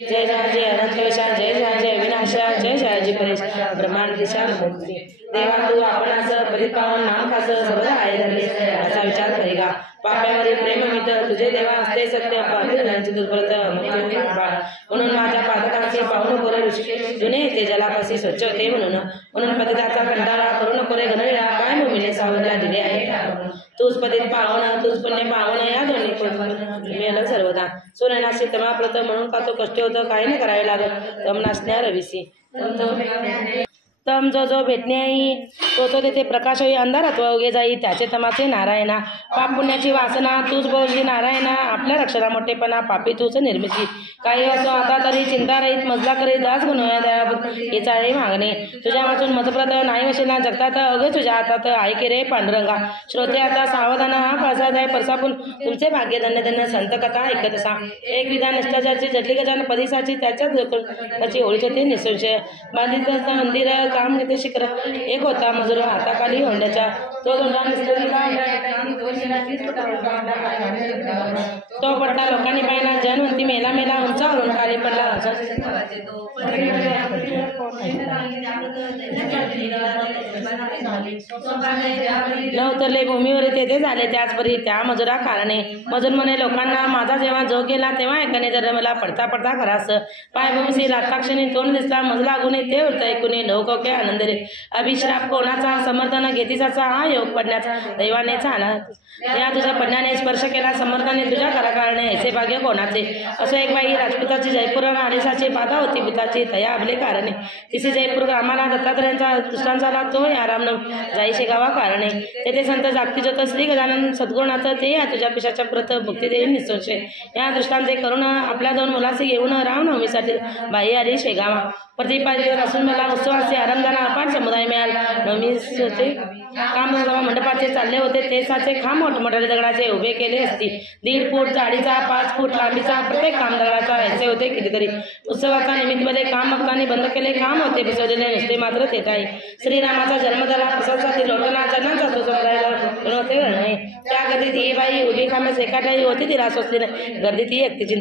जय जय अनंत कलेशा, जय जय विनाशा, जय जय परेश ब्रह्मांड दिशा मुक्ती। देवा तू आपणास परिपावन नाम खास सर्वदा आहे धरले असा विचार करेगा। पाप्यावरील प्रेम मित्र तुझे देवा असते सत्य पापी दुर्बलत म्हणून माझ्या पादकांची पाहू नको रे ऋषिकेश, जुने ते जलापाशी स्वच्छ होते म्हणून पतिताचा कंटाळा करू नको रे गणवेळा, काय भूमीने सावधला दिले आहे तूच पतित पावन तूच पुण्य पावन, या दोन्ही मिळालं सर्वदा। सूर्यनाशी तमाप्रत म्हणून का तो कष्ट होतं, काही नाही करावे लागत तम नाचण्या रविसी। तम जो जो भेटणे तो तो तेथे प्रकाश होई, अंधारात उगे जाई त्याचे तमाचे नारायणा। पाप पुण्याची वासना तूच बोलली नारायणा, आपल्या रक्षणा मोठेपणा पापी तूच निर्मिती। काही असो आता तरी चिंता रहित मजला करी दास गुणवया दयावत आहे मागणे। तुझ्या वाचून मतप्रत नाही वशेना जगतात अगे तुझ्या हातात ऐके रे पांडुरंगा। श्रोते आता सावधान हा प्रसाद आहे परसापून तुमचे भाग्य धन्य धन्य संत कथा ऐकत असा। एक विधान नष्टाचारची जटली गजान पदिसाची त्याच्याच त्याची ओळीच होते निसंशय। बांधित मंदिर काम घेते शिखर एक होता मजूर हाताखाली होंड्याच्या, तो दोंडा तो पडला लोकांनी पाहिला जनवंती मेला मेला उंचावरून खाली पडला। न उतरले भूमीवर तेथे झाले त्याचपरी त्या मजुरा कारणे। मजूर म्हणे लोकांना माझा जेव्हा जो गेला तेव्हा एकाने जर मला पडता पडता खरास पायभूमीशी लाताक्षणी तोंड दिसला मजला गुणे ते होत ऐकून लोक आनंद रे। अभिश्राप कोणाचा समर्थन घेतीसाचा हा योग पडण्याचा दैवाने झाला, या तुझ्या पडण्याने स्पर्श केला समर्थाने तुझ्या कराकारणे ऐसे भाग्य कोणाचे। असो एक बाई राजपुताची जयपूर आदेशाची पादा होती भूताची तया अबले कारणे। तिचे जयपूर ग्रामाला दत्तात्रयांचा दृष्टांत झाला तो आराम जाई शेगावा कारणे। तेथे संत जागती ज्योत श्री गजानन सद्गुणात ते या तुझ्या पिशाच्या प्रत भक्ती देईल निसंशय। या दृष्टांते करून आपल्या दोन मुलाचे घेऊन रामनवमीसाठी बाई आली शेगावा। प्रतिपादित असून मला उत्सवाचे आरंभाला अपार समुदाय मिळाला। नवमीस होते काम मंडपाचे चालले होते ते साचे खांब मोठमोठ्या दगडाचे उभे केले असती। 1.5 फूट जाडीचा 5 फूट लांबीचा प्रत्येक काम दगडाचा ऐसे होते कितीतरी। उत्सवाचा निमित्तमध्ये काम भक्तांनी बंद केले काम होते बसवलेले नुसते मात्र ते काही। श्रीरामाचा जन्म झाला प्रसादासाठी लोटला जन्माचा तो समजायला होते नाही। त्या गर्दीत ही बाई उभी खांब्यास एकाठाई होती तिला सोचली नाही गर्दीत ही एकटी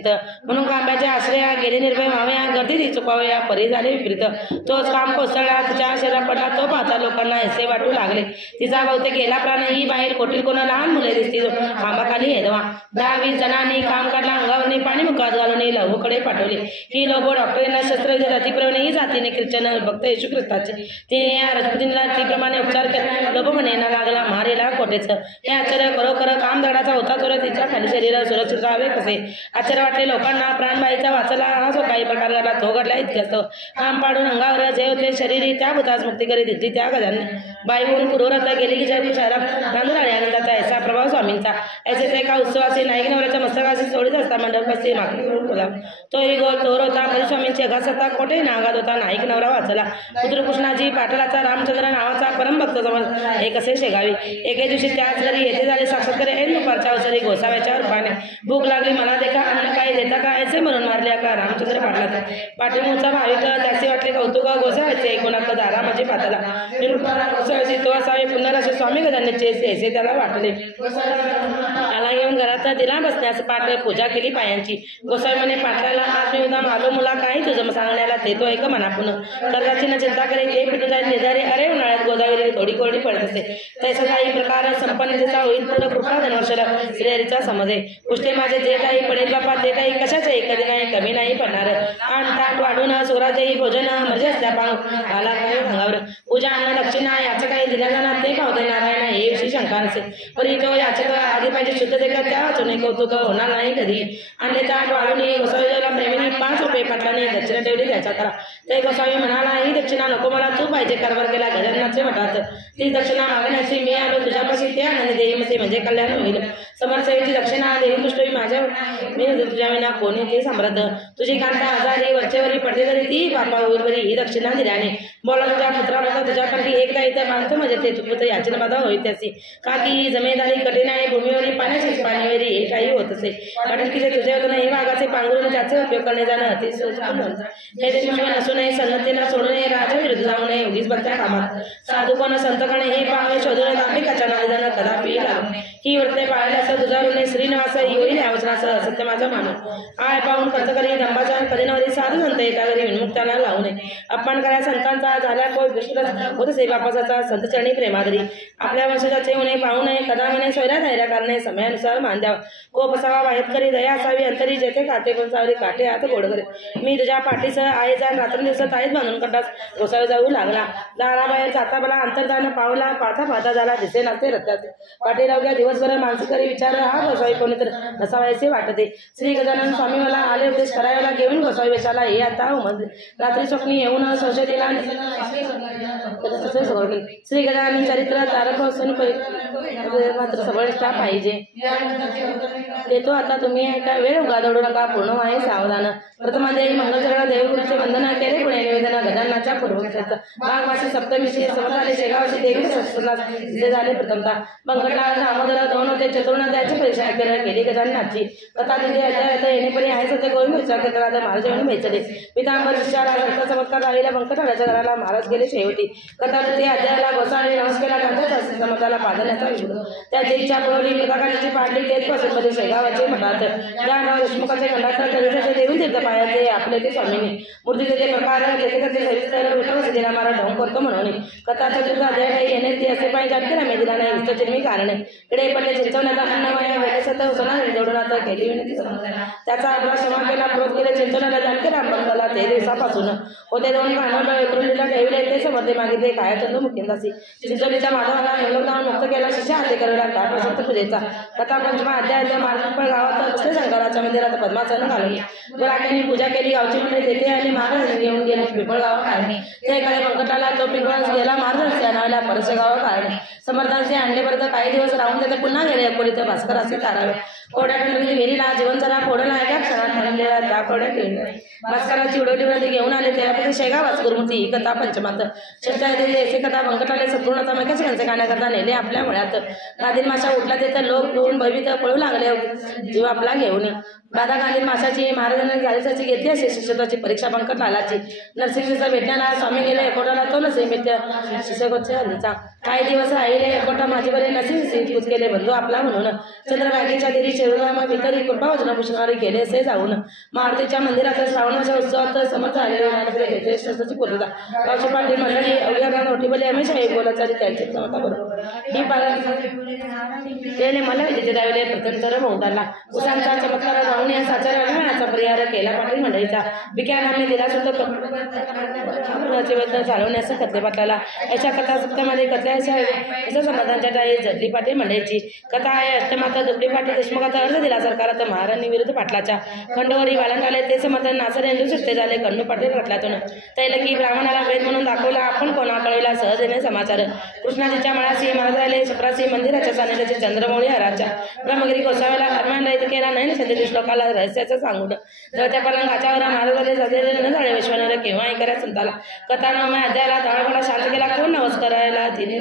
म्हणून खांब्याच्या आश्रया गेले निर्भय व्हावया गर्दीत ही चुकावया परी झाले विपरीत। तोच काम कोसळला तिच्या शरीरात पडला तो पाहता लोकांना ऐसे वाटू लागले तिचा बहुतेक गेला प्राण। ही बाहेर कोटील कोणा लहान मुले दिसती खांबाखाली हेदवा। 10-20 जणांनी काम काढला अंगावरनी पाणी मुखात घालून लघुकडे पाठवले। ही लोक डॉक्टरींना शस्त्रविद्या अतिप्रमाणे ही जातीने ख्रिश्चन भक्त येशू ख्रिस्ताचे तिने या राजपुतींना तीप्रमाणे उपचार केला। लोभ म्हणेना लागला मारेला कोटेच। हे आश्चर्य खरोखर काम दगडाचा होता तर तिच्या खाली शरीर सुरक्षित राहावे कसे। आश्चर्य वाटले लोकांना प्राणबाईचा वाचला हा जो काही प्रकार घडला तो घडला इतकंच। काम पाडून अंगावर जे होते शरीरी त्या भूतास मुक्ती करी दिसली त्या गजाने। बाईहून पुरोरता गेली की जयपूर शहरात नांदूर आनंदाचा ऐसा प्रभाव स्वामींचा। ऐसेच एका उत्सवाचे नाईक नवऱ्याच्या मस्तकाशी सोडीत असता मंडपाशी मागणी बोला तोही गोल तोर होता स्वामींची अघासता कोठे नागात होता नाईक नवरा वाचला। पुत्रकृष्णाजी पाटलाचा रामचंद्र नावाचा परमभक्त समज एक असे शेगावी। एके दिवशी त्याच घरी येथे झाले साक्षात्कार ऐन दुपारच्या अवसरी गोसाव्याच्या रूपाने। भूक लागली मला देखा अन्न काही देता का ऐसे म्हणून मारले का रामचंद्र पाटलाचा। पाठीमुळचा भाविक त्याचे वाटले कौतुक गोसाव्याचे ऐकून दारा म्हणजे पातला गोसाव्याची तो असावे पुनराशे स्वामी गजाननचे ऐसे त्याला वाटले। त्याला घेऊन घरात दिला बसण्यास पाठ पूजा केली पायांची। गोसावी म्हणे पाटलाला आज मी उद्या आलो मुला काही तुझं सांगण्याला ते तो ऐक म्हणा पुन्हा कर्जाची न चिंता करे ते पिटून जाईल निधारे अरे उन्हाळ्यात गोदावरी थोडी कोरडी पडत असते तैसा काही प्रकार संपन्नतेचा होईल पूर्ण कृपा धनवर्षाला श्रीहरीचा समजे। पुष्टे माझे जे काही पडेल बापा ते काही कशाचे कधी नाही कमी नाही पडणार। आण ताट वाढून स्वराजही भोजन म्हणजे असल्या पांग आला काही अंगावर पूजा अन्न दक्षिणा याचं काही दिल्या जाणार ते पावते नारायण हे विषयी शंका नसे। पण तो याचक आधी पाहिजे शुद्ध देखा त्या वाचून कौतुक होणार नाही कधी। आणले ताट वाढून गोसावीला प्रेमीने 5 रुपये पाटलाने दक्षिणा ठेवली त्याच्या करा। ते गोसावी म्हणाला ही दक्षिणा नको मला तू पाहिजे कारभार केला गजाननाचे मठात ती दक्षिणा मागण्याची मी आलो तुझ्यापाशी ते आनंद देई मते म्हणजे कल्याण होईल। समर्थाची दक्षिणा देवी दृष्टी माझ्या मी तुझ्या विना कोणी ते सम्राट। तुझी कांता आजारी वरचेवरी पडते तरी ती बापा बरी ही दक्षिणा दिल्याने। बोला तुझ्या पुत्राला तुझ्यासाठी एकदा इथं मागतो म्हणजे ते चुकत याचीन बाधा होईल त्याची का की जमेदारी कठीण आहे भूमीवरील पाण्याचीच पाणीवरी हे काही होत असे। वाटेल की जे तुझ्याकडून हे वाघाचे पांघरून त्याचे उपयोग करणे जाणं अति हे दुश्मन असू नये सन्नतीला सोडू नये राजा विरुद्ध जाऊ नये उगीच बनत्या कामात। साधू कोण संत कोण हे पाहावे शोधून दांभिकाच्या नादी जाणं कदापि लागू ही वृत्ते पाळल्यास असं दुजारुने श्रीनिवास येईल या वचनासह सत्य माझा मानून आय पाहून खर्च करी दंबाच्या कधीनवरी साधू संत एका घरी विनमुक्तांना लावू नये अपमान करा संतांचा झाला कोय विष्णूचा होत से बापाचा संत चरणी प्रेमादरी आपल्या वंशजाचे होणे पाहू नये कदा म्हणे सोयरा धैर्य करणे समयानुसार मान द्यावा कोप असावा वाहित करी दया असावी अंतरी जेथे काटे कोण सावरी काटे हात गोड करे मी तुझ्या पाठीसह आहे जाण रात्र दिवसात आईत बांधून करतास गोसावी जाऊ लागला दाराबाहेर जाता मला अंतर्धान पावला पाहता पाहता झाला दिसे नसते रत्याचे पाठी लावल्या दिवसभर मानसिकरी विचार हा गोसावी कोणी तर नसावायचे वाटते श्री गजानन स्वामी मला आले उपदेश करायला घेऊन गोसावी वेशाला हे आता उमजले रात्री स्वप्नी येऊन संशय दिला श्री गजानन चरित्र तारक मात्र सबळष्टा पाहिजे देतो आता तुम्ही काय वेळ उगादवडू नका पूर्ण आहे सावधान प्रथमाध्यायी मंगलचरण देवगुरूचे वंदन केले पुणे निवेदन गजाननाच्या पूर्वक्षेत्र माघमासी सप्तमीशी समजाले शेगावशी देवी जे झाले प्रथमता मंगळला दामोदर दोन होते चतुर्णाध्यायाची परीक्षा केली गजाननाची कथा तिथे अध्याय येणेपणी आहे सत्य गोविंद विचार केला महाराज येऊन भेटले पितांबर विचार चमत्कार राहिला बंकटाच्या घराला महाराज गेले शेवटी कथा तिथे अध्यायाला गोसाळी नमस्केला गांधाचा समताला पादण्याचा विरोध त्या देवीच्या पुरवली कथाकालीची पाडली तेच पासून मध्ये शेगावाचे म्हणतात गाणगाव देशमुखाचे खंडाचा चरित्राचे देऊन तीर्थ पायाचे आपले ते स्वामीने मूर्ती तेथे प्रकार तेथे त्याचे सविस्तर विठ्ठल दिला मारा ढोंग करतो म्हणून कथा चतुर्थ अध्याय काही येणे ते असे पाहिजे जाणते ना दिला नाही विस्तचिन्मी कारण इकडे पडले चिंचवण्याचा अन्नमय वेळेसत सोना जोडून आता केली विनंती त्याचा आपला क्षमा केला क्रोध केले चिंचवण्याला जाणते राम बंगाला ते दिवसापासून होते दोन भांडवल एप्रिलला ठेवले ते समर्थे मागितले काय चंदू मुख्यंदासी चिंचवलीच्या माधवाला हेमलोकदान मुक्त केला शिष्य हाती करायला काय प्रसक्त पूजेचा कथा पंचमा अध्याय मार्गफळ गावात बसले शंकराच्या मंदिरात पद्मासन घालून गुराख्यांनी पूजा केली गावची मंडळी तेथे आली महाराज घेऊन गेले पिंपळगाव काढणे ते कडे बंकटाला तो पिंपळास गेला महाराज नावाला परशगाव काढणे समर्थांचे अंडे परत काही दिवस राहून तेथे पुन्हा गेले अकोलीत भास्कर असे तारावे कोड्या टंडली विहिरीला जीवन जरा फोडला एका क्षणात म्हणलेला त्या कोड्या ठेवल्या भास्कराची उडवटीमध्ये घेऊन आले तेव्हा शेगावाच गुरुमूर्ती ही कथा पंचमात चर्चा येते असे कथा बंकटाले सत्पूर्णता मैकाचे घरचे गाण्याकरता नेले आपल्या मुळात गादील माशा उठला तेथे लोक घेऊन भयभीत पळू लागले जीव आपला घेऊन बाधा गांधी माशाची महाराजांनी गालिसाची घेतली असे शिष्यत्वाची परीक्षा बंकट लालाची नरसिंहजीचा भेटण्याला स्वामी गेले एकोटाला तो नसे मित्र शिष्यकोचे हल्लीचा काही दिवस राहिले एकोटा माझी बरे नरसिंह केले बंधू आपला म्हणून चंद्रभागेच्या देरी शेरुरामा भितरी कृपा वचन पुष्णारी केले असे जाऊन मारुतीच्या मंदिरात श्रावणाच्या उत्सवात समर्थ झालेले शास्त्राची पूर्णता गावची पाटील मंडळी अवघ्या मोठी बोली हमेशा एक बोलाचारी त्यांची क्षमता बरोबर ही पालन केले मला विजेचे दाविले प्रथमतर बहुतांना उसांचा चमत्कार जाऊन या साचाराचा परिहार केला पाटील मंडळीचा विज्ञानाने दिला सुद्धा चालवण्याचा कथले पाटलाला याच्या कथा सप्तामध्ये कथल्याच्या समाधानच्या टाळी जडली पाटील मंडळीची कथा आहे अष्टमाता दुबडी पाटील देशमुखाचा अर्ज दिला सरकारात महाराणी विरुद्ध पाटलाच्या खंडोवरी वालन आले ते समर्थन नासर यांनी सुटते झाले खंडू पाटील पाटलातून तैलकी ब्राह्मणाला वेद म्हणून दाखवला आपण कोणा कळविला सहजने समाचार कृष्णाजीच्या मळासी महाराजाले छपरासी मंदिराच्या सानिध्याचे चंद्रमौळी हराच्या ब्रह्मगिरी गोसाव्याला हरमान रहित केला नाही संदेश श्लोकाला रहस्याचं सांगून जळत्या पलंगाच्यावर महाराजाले सजलेले न झाले विश्वनाला केव्हा ऐकऱ्या संताला कथानामय अध्यायाला तळागडा शांत केला कोण नवस करायला तिने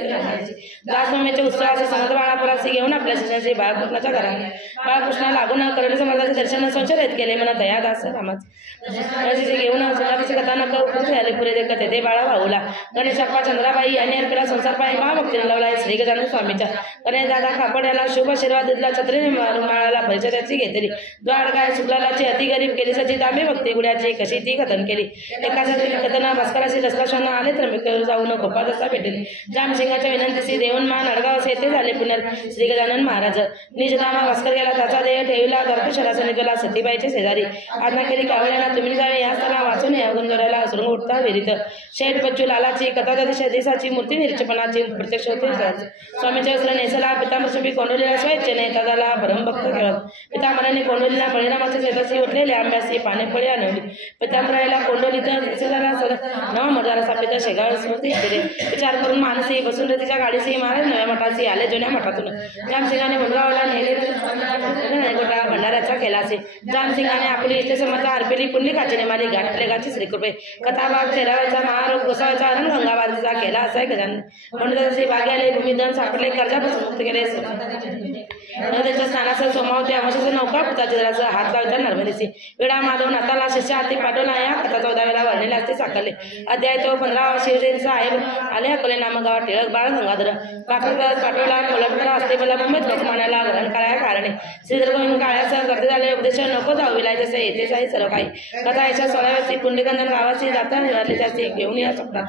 दासस्वामीचे उत्सवाचे संत बाळापुरासी घेऊन आपल्या शिष्याचे बाळकृष्णाच्या घराने बाळकृष्णा लागून करडे समाजाचे दर्शन संचरित केले म्हणा दयादास रामाचे घेऊन सुनाची कथा नका उपस्थित झाले पुरे देखत ते बाळा भाऊला गणेशप्पा चंद्राबाई यांनी अर्पिला संसारपाई महाभक्तीने लावला श्री गजानन स्वामीच्या गणेश दादा कापड याला शुभ आशीर्वाद दिला छत्रीने माळाला परिचयाची घेतली द्वार काय सुलालाची अति गरीब केली सची तांबे भक्ती गुड्याची कशी ती कथन केली एकासाठी कथना भास्कराशी दसलाशांना आले तर जाऊन गोपादसा भेटले जामसिंगाच्या विनंतीशी देऊन मान अडगाव येथे झाले पुनर श्री गजानन महाराज निजनामा भास्कर गेला त्याचा देह ठेवला गर्भशरासनित्वाला सतीबाईचे शेजारी आज्ञा केली कावळ्यांना तुम्ही जावे या स्थळा वाचून या गुंजराला सुरुंग उठता विहिरीत शेठ बच्चू लालाची कथा दिशाची मूर्ती निर्चपणाची प्रत्यक्ष होते स्वामीच्या वस्त्र नेसला पितांबरशुभी कोंडोलीला स्वेच्छेने ताजाला परमभक्त खेळत पितांबराने कोंडोलीला बळीरामाच्या शेताची उठलेले आंब्यासी पानेफळे आणवली पितांबराला कोंडोलीत नवा मोर्जाला सापिता शेगाव स्मृती केले विचार करून मानसी वसुंधतीच्या गाडीसी महाराज नव्या मठासी आले जुन्या मठातून जामसिंगाने मुंडगावला नेले गोटा भंडाऱ्याचा केला असे जामसिंगाने आपली इष्टसमर्थ अर्पिली पुंडलिकाची नेमाली गाठलेगाची श्रीकृपे कथाभाग तेराव्याचा महारोग गोसाव्याचा अनंत गंगावारतीचा केला असा गजानन म्हणून बागे आले भूमिधन सापडले कर्जापासून मुक्त केले नर्मदेच्या स्नानाचं सोमावते अमावस्येचं नौका पुताचे जराचं हात लावतात नर्मदेशी विडा माधव नाताला शिष्य हाती पाठवला या कथा 14व्याला वर्णिले असते साकारले अध्याय तो 15 शिवजयंती साहेब आले अकोले नामगाव टिळक बाळ गंगाधर पाठवतात पाठवला कोल्हापूर असते मला मुंबईत लोकमान्याला ग्रहण करायला कारणे श्रीधर गोविंद काळ्याचं गर्दी झाले उपदेश नको जाऊ विलाय जसे येतेच आहे सर्व काही कथा याच्या 16व्याची पुंडलिकंदन गावाची जाता निवारली त्याची घेऊन या स्वप्नात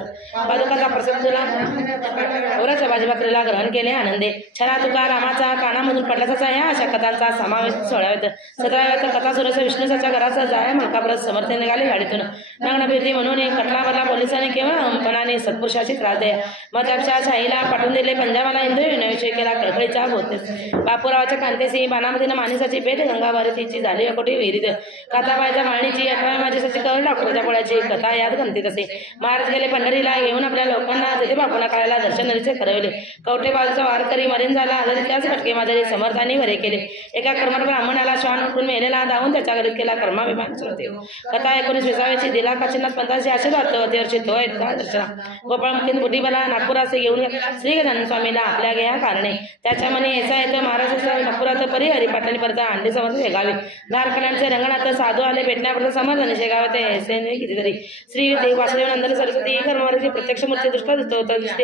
पादुकाचा प्रसंग तुला औराच्या भाजीभाकरीला ग्रहण केले आनंदे छरा तुका रामाचा कानामधून पडल्याचा या अशा कथांचा समावेश 16व्यात 17व्यात कथा सुरस विष्णूच्या घराचा जाय मलकापुरात समर्थ निघाले गाडीतून नग्नभिर्ती म्हणून कटलावरला पोलिसांनी केवळ अंपणाने सत्पुरुषाची त्रास द्या मग त्याच्या शाहीला पाठवून दिले पंजाबाला इंद्र विनयविषयी केला कळकळीचा होतेस बापूरावाच्या कांतेसी बाणामतीनं माणसाची भेट गंगाभारतीची झाली अकोटी विहिरीत काताबाईच्या माळणीची 18व्या माजेसाची कळ डॉक्टरच्या पोळ्याची कथा यात गणतीत असे महाराज गेले पंढरीला घेऊन आपल्या लोकांना तिथे बापूना काळाला दर्शनरीचे ठरवले कवटे बाजूचा वारकरी मरीन झाला आजारी त्याच फटके माजारी समर्थांनी वरे केले एका कर्मठ ब्राह्मणाला श्वान उठून मेलेला धावून त्याच्या घरीत केला कर्माभिमान श्रोते कथा 1920 दिला काशीनाथ पंतांची आशीर्वाद वर्षी तो इतका दर्शना गोपाळमुखीन बुटीबाला नागपुराचे घेऊन श्री गजानन स्वामीला आपल्या घ्या कारणे त्याच्या मनी याचा येतो महाराजाच्या नागपुरात परी हरिपाटणी परत अंडी समर्थ शेगावे धारकलांचे रंगणात साधू आले भेटण्यापर्यंत समर्थन शेगावे ते ऐसे कितीतरी श्री देव वासुदेव नंदन सरस्वती कर्मवारीची प्रत्यक्ष मूर्ती दृष्ट दिसते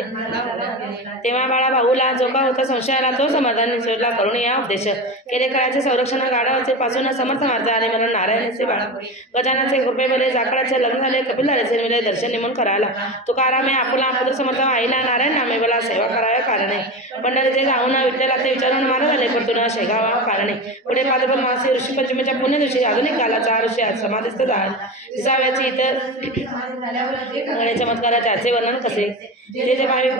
तेव्हा बाळा भाऊला जो का होता संशयाला तो समाधान सोडला करून या उपदेश केले काळाचे संरक्षण गाडावरचे पासून समर्थ मार्ग आले म्हणून नारायणाचे बाळा गजानाचे कृपे बले जाकडाचे लग्न झाले कपिल झाले दर्शन नेमून करायला तुकाराम हे आपुला पुत्र समर्थ आईला नारायण नामे बला सेवा कराव्या कारणे पंढरीचे जाऊन विठ्ठला ते विचारून महाराज आले परतून शेगावा कारणे पुढे पादपद मासी ऋषी पंचमीच्या पुण्य दिवशी आधुनिक कालाचा ऋषी समाधिस्थ झाला दिसाव्याची इतर चमत्कारा त्याचे वर्णन कसे ते जे भाविक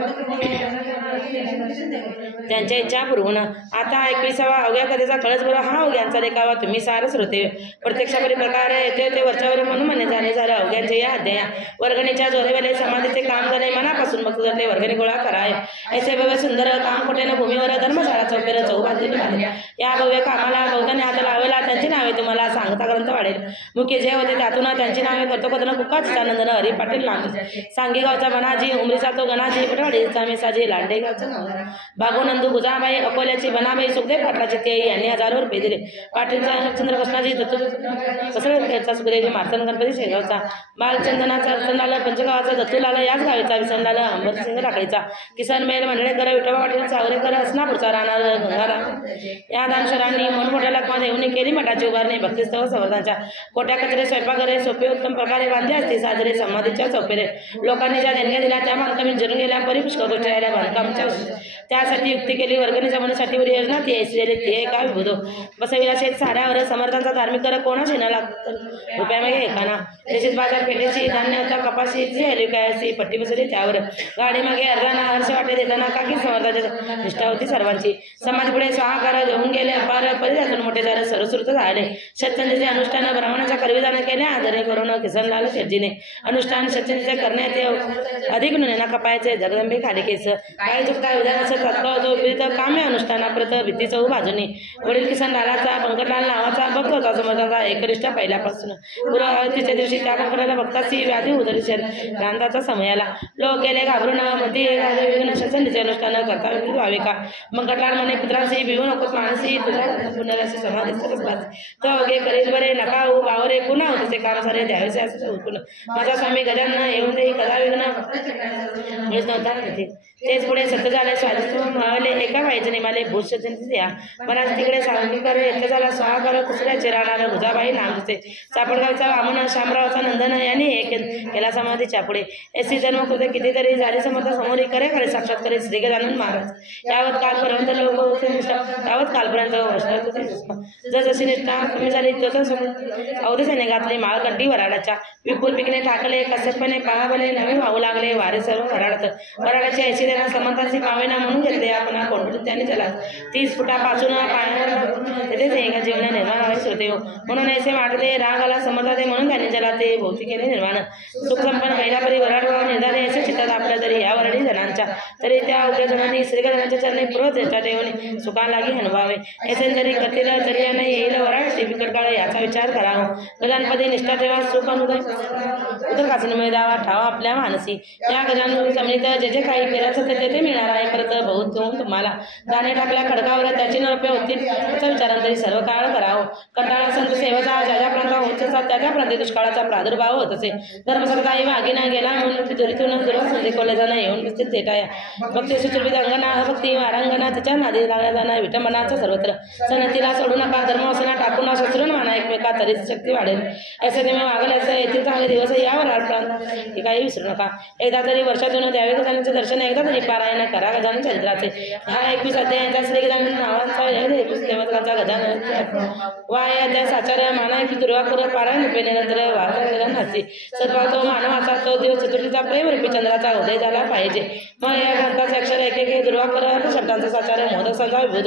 त्यांच्या इच्छा पुरवून आता 21व्या अवघ्या कथेचा कळस बरं हा अवघ्यांचा देखावा तुम्ही सारस होते प्रत्यक्षापरी प्रकारे येते ते वरच्यावर म्हणून म्हणे झाले अवघ्यांचे या अध्याया वर्गणीच्या जोरेवेले समाधीचे काम झाले मनापासून मग झाले वर्गणी गोळा कराय ऐसे भव्य सुंदर काम खोटेनं भूमीवर धर्मशाळा चौपेर चौबाजूने बांधले या भव्य कामाला बौद्धांनी हात लावला त्यांची नावे तुम्हाला सांगता ग्रंथ वाढेल मुख्य जे होते त्यातून त्यांची नावे करतो कथन कुका चितानंदन हरी पाटील लांब सांगेगावचा बनाजी उमरीचा तो गणाजी पटवाडीचा मेसाजी लांडेगावचा बागोनंदू गुजाबाई अकोल्याची बनाबाई सुखदेव पाटलाची ते यांनी 1000 रुपये दिले पाटीलचा चंद्रकृष्णाजी दत्तू कसळचा सुखदेवजी मार्तन गणपती शेगावचा बालचंदनाचा अर्चनलाल पंचगावाचा दत्तूलाल याच गावीचा विसनलाल अंबरसिंग राखळीचा किसन बैल मंडळेकर विठोबा पाटील चावरेकर असनापूरचा राहणार गंगाराम या दानशरांनी मोठमोठ्या लखमा येऊन केली मठाची उभारणी भक्तिस्तव संवर्धनाच्या कोट्या कचरे स्वयंपाकघरे सोपे उत्तम प्रकारे बांधले असते साजरे समाधीच्या चौपेरे लोकांनी ज्या देणग्या दिल्या त्या बांधकामी जिरून गेल्या परिपुष्कळ गोष्टी राहिल्या बांधकामच्या त्यासाठी युक्ती केली वर्गणी जमण्यासाठी योजना ती ऐसलेली ते काय विभूदो बसविला शेत साऱ्यावर समर्थांचा धार्मिक कर कोणा शिनाला रुपयामागे एकाना तसेच बाजारपेठेची धान्य होता कपाशीची हेलिकायची पट्टी बसवली त्यावर गाडी मागे अर्धाना हर्ष वाटे देताना काकी समर्थाची निष्ठा होती सर्वांची समाज पुढे स्वाहाकार घेऊन गेले अपार परिजातून मोठे झाले सरस्वृत झाले सत्संगीचे अनुष्ठान ब्राह्मणाच्या करविधान केले आदरे करून किसनलाल शेटजीने अनुष्ठान सत्संगीचे करण्यात अधिक नुनेना कपायचे जगदंबे खाली केस काही चुकता विधानाचं तत्काळ तो विविध काम्य अनुष्ठानाप्रत भीती चौ बाजूनी वडील किसन लालाचा पंकटलाल नावाचा भक्त होता समर्थांचा एकनिष्ठ पहिल्यापासून पुरावतीच्या दिवशी त्या पंकटाला भक्ताची व्याधी उदरी गांधाचा समयाला लोक गेले घाबरून मध्ये सत्संगीचे अनुष्ठान करता व्हावे का पंकटलाल म्हणे पुत्रांशी भिवू नकोस मानसी तुझ्या पुनराशी समाधीच असतात तो अगे करेल बरे नका हो बावरे पुन्हा होते ते काम सारे द्यावेसे असे उठून माझा स्वामी गजानन येऊन ते कदा विघ्न मिळत नव्हता तेच पुढे सत्य झाले स्वादिष्ट मावले एका बाईचे निमाले भूत सत्संगीचे द्या मला तिकडे सांगितलं येथे झाला स्वाहाकार कुसऱ्याचे राहणार गुजाबाई नाम दिसे चापडगावचा वामन शामरावचा नंदन यांनी एक केला समाधीच्या पुढे एसी जन्म कृते कितीतरी झाले समर्थ समोर करे खरे साक्षात करे श्री गजानन महाराज यावत कालपर्यंत लोक होते निष्ठा यावत कालपर्यंत वैष्णव होते जसजशी निष्ठा कमी झाली तसं अवधीसेने घातले माळकंठी वराडाच्या विपुल पिकले टाकले कसेपणे पहाबले नवे वाहू लागले वारे सर्व वराडत वराडाची ऐशी देणार समर्थांची पावेना म्हणून घेतले आपण कोंडून त्यांनी चला 30 फुटापासून तेथेच एका जीवन निर्माण व्हायचे होते म्हणून ऐसे वाटले राग आला समर्थाते म्हणून त्यांनी जला ते भौतिक केले निर्माण सुख संपन्न महिलापरी वराडभाव निर्धारे ऐसे चित्तात आपल्या तरी या वरडी जणांच्या तरी त्या उग्र जणांनी श्रीगजानच्या चरणी पुरत त्याच्या ठेवून सुखा लागी हनवावे ऐसे जरी करतील तरी नाही येईल वराड बिकट काळ याचा विचार करावा गजानपदी निष्ठा ठेवा सुख उदर कासनमय दावा ठावा आपल्या मानसी या गजान जमिनीत जे जे काही पेराचं ते मिळणार आहे परत बहुत तुम्हाला गाणे टाकल्या खडकावर त्याची नरपे होतील त्याचा विचारांतरी सर्व काळ करावं. कंटाळा संत सेवेचा ज्या प्रांता होतचा त्या प्रांती दुष्काळाचा प्रादुर्भाव होत असे. धर्मसरताई वागीना गेला म्हणून ती दुरीतून दुर्वास कोले जाणं येऊन बसतील तेटाया भक्ती सुचुरवित अंगना भक्ती वारांगणा तिच्या नादी लागल्या जाणं विटंबनाचं सर्वत्र सनतीला सोडू नका. धर्म असना टाकून शत्रून माना एकमेका तरीच शक्ती वाढेल. ऐसे तुम्ही वागले असं येथील चांगले दिवस यावर आठवण हे काही विसरू नका. एकदा तरी वर्षातून द्यावे गजाननचे दर्शन एकदा तरी पारायण करा गजानन चरित्राचे. हा 21 अध्यायांचा श्री गजानन नावाचा 21 देवतांचा गजानन वाय अध्याय साचार्य माना की दुर्वापूर पारायण रूपे निरंतर वाचनाची सद्भाव तो मानवाचा तो दिवस चतुर्थीचा प्रेम रूपी चंद्राचा उदय झाला पाहिजे. मग या ग्रंथाचे अक्षर एक दुर्वापूर शब्दांचा साचार्य मोदक संजा विभूद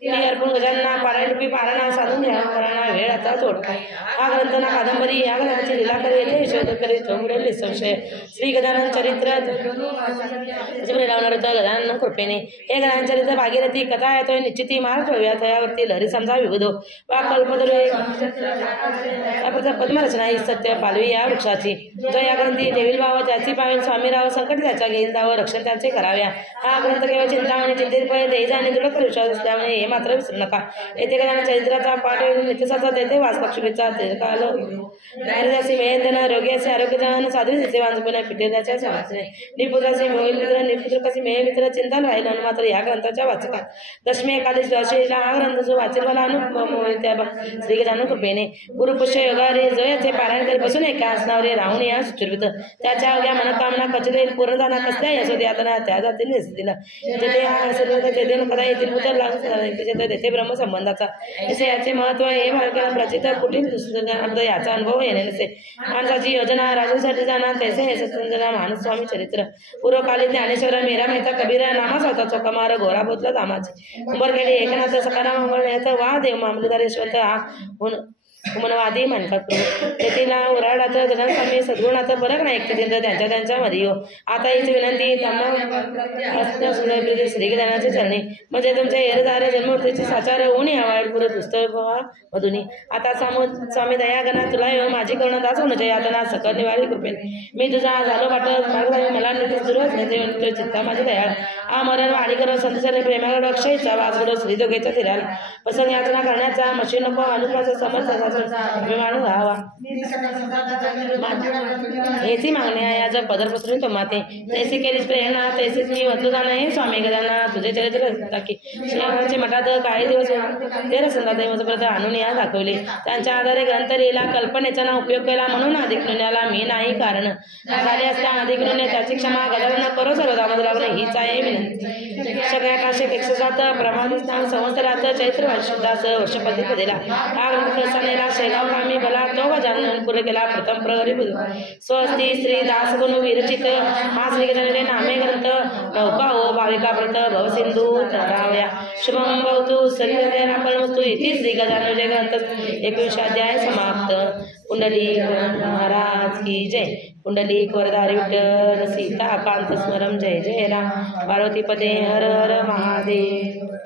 ती अर्पण गजानना पारायण रूपी पारणा साधून घ्या पुराणा वेळ आता तोड. हा ग्रंथ ना कादंबरी या ग्रंथाची लीला करे येथे विषय करी तो पुढे निसंशय श्री गजानन चरित्र लावणार होतं गजानन कृपेने. हे गजानन चरित्र भागीरथी कथा येतोय निश्चिती मार्ग ठेवूया तयावरती लहरी समजा विभुदो वा कल्पदुरे पद्मरचना ही सत्य पालवी या वृक्षाची. जो या ग्रंथी देवील भाव ज्याची पावेल स्वामीराव संकट त्याच्या घेईल दाव रक्षण त्यांचे कराव्या. हा ग्रंथ केवळ चिंता आणि चिंतित पळे देजा आणि दृढ विश्वास असल्यामुळे हे मात्र विसरू नका. येथे गजानन चरित्राचा पाठ नित्यसाचा देते वास पक्षीचा काल दारिद्र्याचे मेहनतन रोग्याचे आरोग्यजन साधूचे वांजपणे फिटेल्याच्या समाजने निपुत्राचे मोहिल मित्र निपुत्रकाचे मेह मित्र चिंतन राहिलं मात्र या ग्रंथाच्या वाचकात दशमी एकादश द्वाशीला हा ग्रंथ जो वाचेल मला अनुभव त्या श्री गजानन कृपेने गुरुपुष्य योगारे जो याचे पारायण करी बसून एका आसनावर राहून या सुचवित त्याच्या अवघ्या मनोकामना कचरेल पूर्ण जाणार कसल्या यशोद यातना त्या जातील दिलं जेथे हा असेल तेथे कदा येथील उतर लागून तेथे ब्रह्मसंबंधाचा असे याचे महत्व हे भाग्य प्रचित कुठील याचा अनुभव येणे नसे. माणसाची योजना राजूसाठी जाणार तैसे हे सत्संजना मानस स्वामी चरित्र पूर्वकाली ज्ञानेश्वर मेरा मेहता कबीर नामास होता चोकमार घोरा बोतला दामाची उंबरखेडी एकनाथ सकाराम मंगळ वा देव मामलेदार यशवंत हा मनवादी म्हणतात. तेथीला उराडाचं गजानन स्वामी सद्गुणाचं फरक नाही त्यांच्या त्यांच्यामध्ये आता हीच विनंती श्री गजाननाचे चरणी म्हणजे तुमच्या एरदार जन्मूर्तीचे साचार होऊन यावाळ पुरत पुस्तक मधुनी आता स्वामी दयागणा तुला येऊ माझी करुणा दास होण्याच्या यातना सकल निवारी कृपेल मी तुझा झालो वाटत मला दुर्वच नेते चित्ता माझी दयाळ हा मरण वाणी कर संतचार्य प्रेमागड अक्षयचा वासगड श्री दोघेच्या फिरायला प्रसंग याचना करण्याचा मशी नको अनुपाचा समर्थ अभिमान राहावा हेची मागणी आहे. आज पदर पसरून तो माते तैसी केलीच प्रेरणा तैसीच मी वतलो जाणं स्वामी गजानना तुझे चरित्र की श्रीरामाचे मठात काही दिवस ते रसंदात आणून या दाखवले. त्यांच्या आधारे ग्रंथ लिहिला कल्पनेचा ना उपयोग केला म्हणून अधिकृण्याला मी नाही कारण झाले असता अधिकृण्य त्याची क्षमा गजानन करो सर्व दामोदरावर हीच आहे विनंती. सगळ्या 107 प्रमाणित संवत्सरात चैत्र वर्षदास वर्षपती दिला हा ग्रंथ प्रसानेला शेगाव कामी भला तो गजानन पुरे केला प्रथम प्रहरी स्वस्ती श्री दासगुण विरचित हा श्री गजानने नामे ग्रंथ नौका हो भाविका व्रत भवसिंधू रावया शुभम भवतु सरिहरपरमस्तु इति श्री गजानन ग्रंथ 21 अध्याय समाप्त. पुंडलिक महाराज की जय. पुंडलिक वरदारी विठ्ठल सीता कांत स्मरम जय जय राम. पार्वती पदे हर हर महादेव.